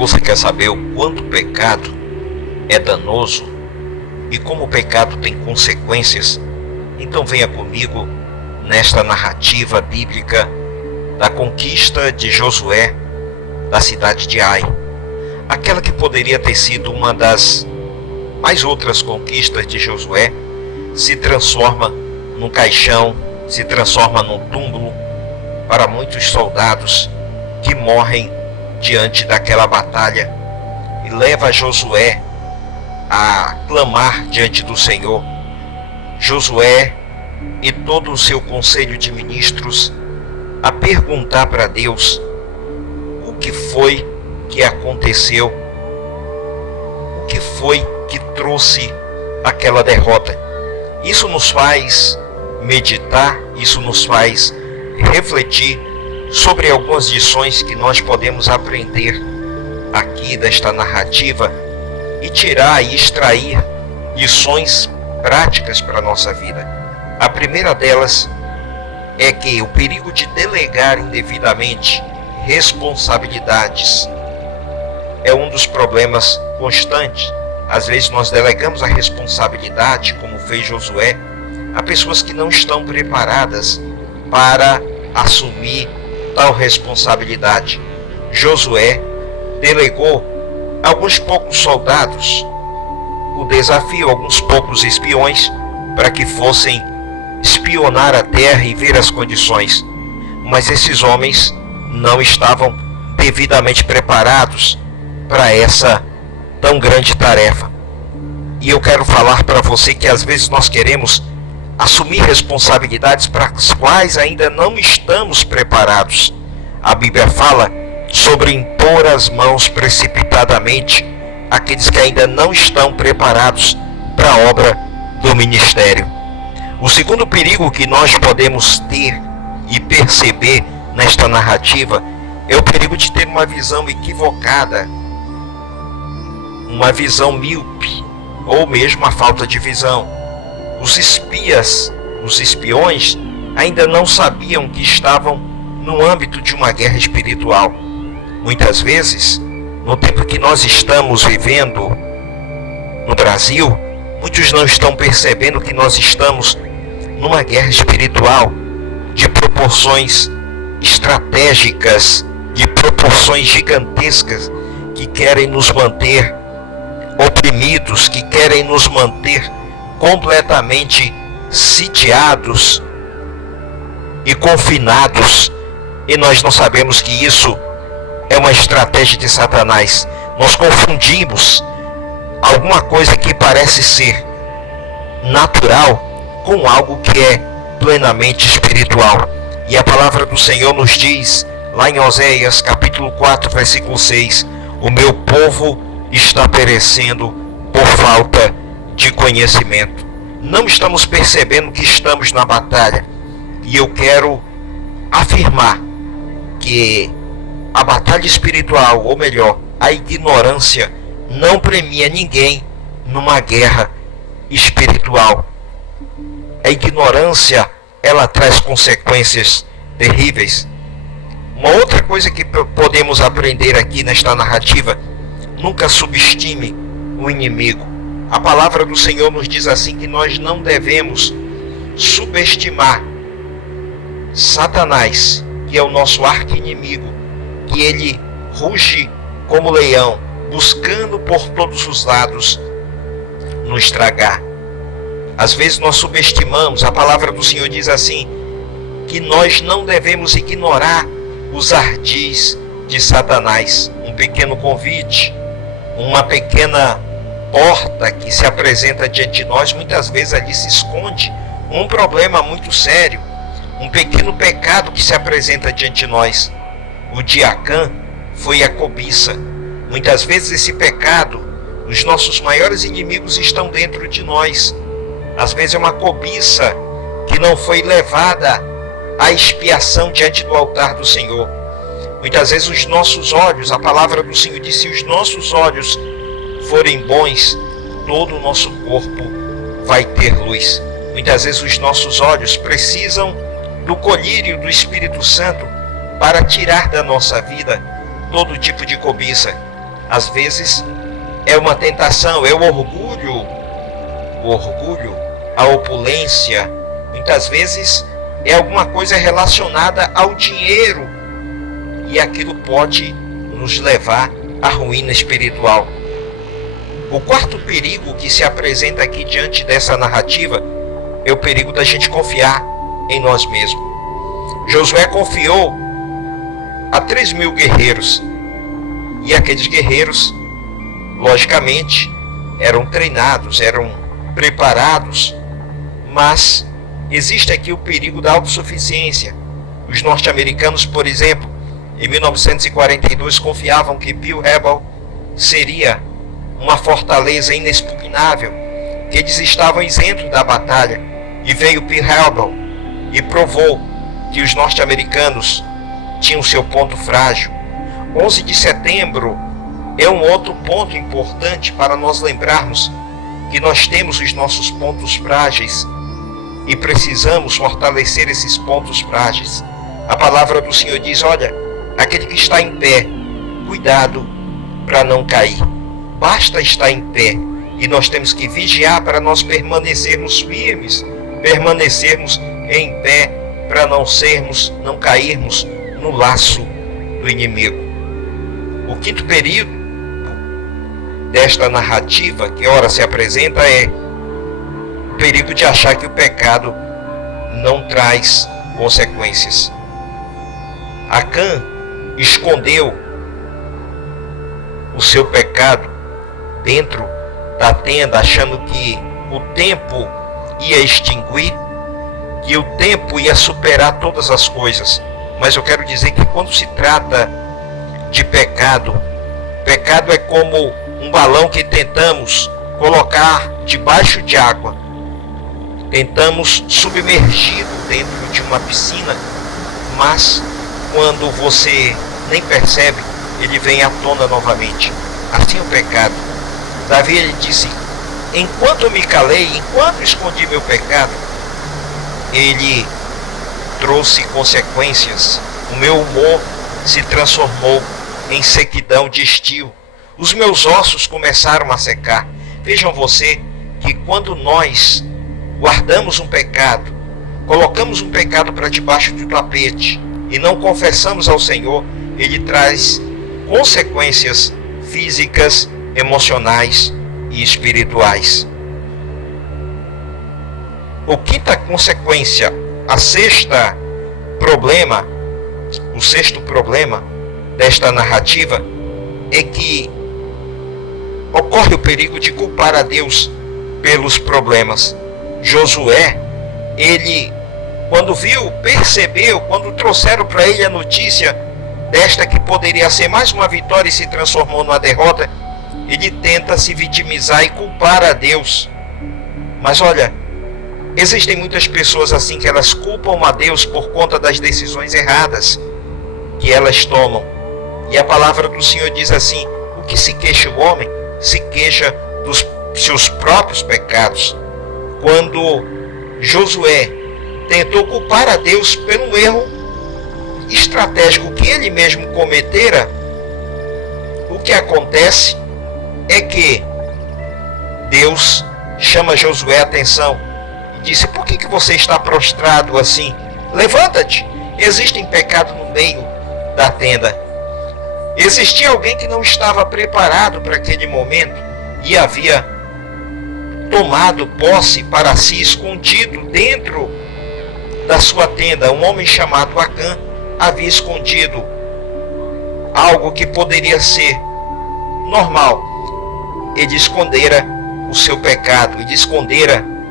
Você quer saber o quanto o pecado é danoso e como o pecado tem consequências? Então venha comigo nesta narrativa bíblica da conquista de Josué da cidade de Ai. Aquela que poderia ter sido uma das mais outras conquistas de Josué se transforma num caixão, se transforma num túmulo para muitos soldados que morrem diante daquela batalha, e leva Josué a clamar diante do Senhor. Josué e todo o seu conselho de ministros a perguntar para Deus o que foi que aconteceu, o que foi que trouxe aquela derrota. Isso nos faz meditar, isso nos faz refletir sobre algumas lições que nós podemos aprender aqui desta narrativa e tirar e extrair lições práticas para a nossa vida. A primeira delas é que o perigo de delegar indevidamente responsabilidades é um dos problemas constantes. Às vezes nós delegamos a responsabilidade, como fez Josué, a pessoas que não estão preparadas para assumir tal responsabilidade. Josué delegou a alguns poucos soldados o desafio, alguns poucos espiões, para que fossem espionar a terra e ver as condições. Mas esses homens não estavam devidamente preparados para essa tão grande tarefa. E eu quero falar para você que às vezes nós queremos assumir responsabilidades para as quais ainda não estamos preparados. A Bíblia fala sobre impor as mãos precipitadamente àqueles que ainda não estão preparados para a obra do ministério. O segundo perigo que nós podemos ter e perceber nesta narrativa é o perigo de ter uma visão equivocada, uma visão míope, ou mesmo a falta de visão. Os espiões ainda não sabiam que estavam no âmbito de uma guerra espiritual. Muitas vezes, no tempo que nós estamos vivendo no Brasil, muitos não estão percebendo que nós estamos numa guerra espiritual de proporções estratégicas, de proporções gigantescas, que querem nos manter oprimidos, que querem nos manter completamente sitiados e confinados, e nós não sabemos que isso é uma estratégia de Satanás. Nós confundimos alguma coisa que parece ser natural com algo que é plenamente espiritual. E a palavra do Senhor nos diz, lá em Oséias capítulo 4, versículo 6, o meu povo está perecendo por falta de conhecimento. Não estamos percebendo que estamos na batalha. E eu quero afirmar que a batalha espiritual, ou melhor, a ignorância, não premia ninguém numa guerra espiritual. A ignorância, ela traz consequências terríveis. Uma outra coisa que podemos aprender aqui nesta narrativa: nunca subestime o inimigo. A palavra do Senhor nos diz assim que nós não devemos subestimar Satanás, que é o nosso arqui-inimigo, que ele ruge como leão, buscando por todos os lados nos tragar. Às vezes nós subestimamos. A palavra do Senhor diz assim, que nós não devemos ignorar os ardis de Satanás. Um pequeno convite, uma pequena porta que se apresenta diante de nós, muitas vezes ali se esconde um problema muito sério, um pequeno pecado que se apresenta diante de nós. O de Acã foi a cobiça. Muitas vezes esse pecado, os nossos maiores inimigos estão dentro de nós. Às vezes é uma cobiça que não foi levada à expiação diante do altar do Senhor. Muitas vezes os nossos olhos, a palavra do Senhor diz, se os nossos olhos forem bons, todo o nosso corpo vai ter luz. Muitas vezes os nossos olhos precisam do colírio do Espírito Santo para tirar da nossa vida todo tipo de cobiça. Às vezes é uma tentação, é o orgulho, a opulência. Muitas vezes é alguma coisa relacionada ao dinheiro, e aquilo pode nos levar à ruína espiritual. O quarto perigo que se apresenta aqui diante dessa narrativa é o perigo da gente confiar em nós mesmos. Josué confiou a 3.000 guerreiros, e aqueles guerreiros, logicamente, eram treinados, eram preparados, mas existe aqui o perigo da autossuficiência. Os norte-americanos, por exemplo, em 1942 confiavam que Pearl Harbor seria uma fortaleza inexpugnável, que eles estavam isentos da batalha, e veio Pearl Harbor e provou que os norte-americanos tinham seu ponto frágil. 11 de setembro é um outro ponto importante para nós lembrarmos que nós temos os nossos pontos frágeis e precisamos fortalecer esses pontos frágeis. A palavra do Senhor diz: olha, aquele que está em pé, cuidado para não cair. Basta estar em pé, e nós temos que vigiar para nós permanecermos firmes, permanecermos em pé, para não cairmos no laço do inimigo. O quinto período desta narrativa que ora se apresenta é o perigo de achar que o pecado não traz consequências. Acã escondeu o seu pecado dentro da tenda, achando que o tempo ia extinguir, que o tempo ia superar todas as coisas. Mas eu quero dizer que quando se trata de pecado, pecado é como um balão que tentamos colocar debaixo de água. Tentamos submergi-lo dentro de uma piscina, mas quando você nem percebe, ele vem à tona novamente. Assim é o pecado. Davi, ele disse: enquanto eu me calei, enquanto escondi meu pecado, ele trouxe consequências. O meu humor se transformou em sequidão de estio. Os meus ossos começaram a secar. Vejam você que quando nós guardamos um pecado, colocamos um pecado para debaixo do tapete e não confessamos ao Senhor, ele traz consequências físicas, emocionais e espirituais. O quinta consequência, o sexto problema desta narrativa é que ocorre o perigo de culpar a Deus pelos problemas. Josué, ele, quando percebeu, quando trouxeram para ele a notícia desta que poderia ser mais uma vitória e se transformou numa derrota, ele tenta se vitimizar e culpar a Deus. Mas olha, existem muitas pessoas assim que elas culpam a Deus por conta das decisões erradas que elas tomam. E a palavra do Senhor diz assim: o que se queixa o homem, se queixa dos seus próprios pecados. Quando Josué tentou culpar a Deus pelo erro estratégico que ele mesmo cometera, o que acontece é que Deus chama Josué a atenção e disse: por que você está prostrado assim? Levanta-te, existe pecado no meio da tenda. Existia alguém que não estava preparado para aquele momento e havia tomado posse para si, escondido dentro da sua tenda. Um homem chamado Acã havia escondido algo que poderia ser normal. Ele escondera o seu pecado,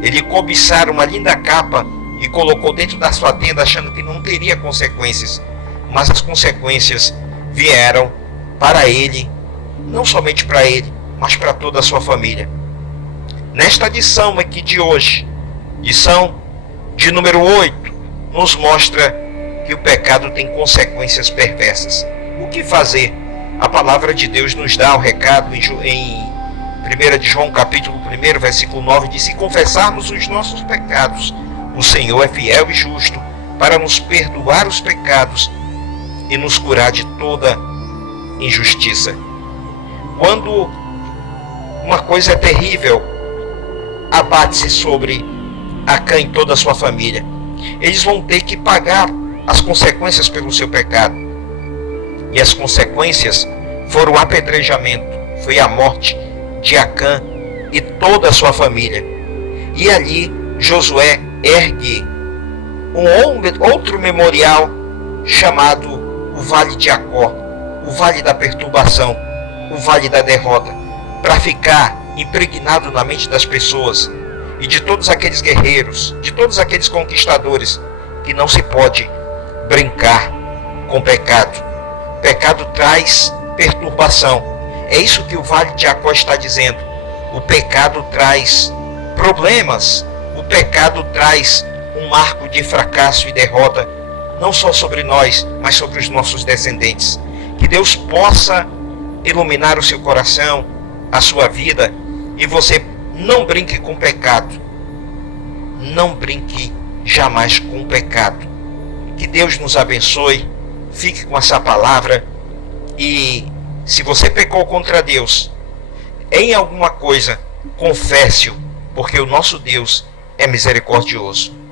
ele cobiçara uma linda capa e colocou dentro da sua tenda, achando que não teria consequências. Mas as consequências vieram para ele, não somente para ele, mas para toda a sua família. Nesta lição aqui de hoje, lição de número 8, nos mostra que o pecado tem consequências perversas. O que fazer? A palavra de Deus nos dá o recado em 1 de João capítulo 1, versículo 9, diz: se confessarmos os nossos pecados, o Senhor é fiel e justo para nos perdoar os pecados e nos curar de toda injustiça. Quando uma coisa terrível abate-se sobre Acã e toda a sua família, eles vão ter que pagar as consequências pelo seu pecado. E as consequências foram o apedrejamento, foi a morte de Acã e toda a sua família. E ali Josué ergue outro memorial chamado o Vale de Acó, o Vale da Perturbação, o Vale da Derrota, para ficar impregnado na mente das pessoas e de todos aqueles guerreiros, de todos aqueles conquistadores, que não se pode brincar com pecado. Pecado traz perturbação. É isso que o Vale de Acó está dizendo. O pecado traz problemas. O pecado traz um marco de fracasso e derrota, não só sobre nós, mas sobre os nossos descendentes. Que Deus possa iluminar o seu coração, a sua vida, e você não brinque com o pecado. Não brinque jamais com o pecado. Que Deus nos abençoe. Fique com essa palavra. E se você pecou contra Deus em alguma coisa, confesse-o, porque o nosso Deus é misericordioso.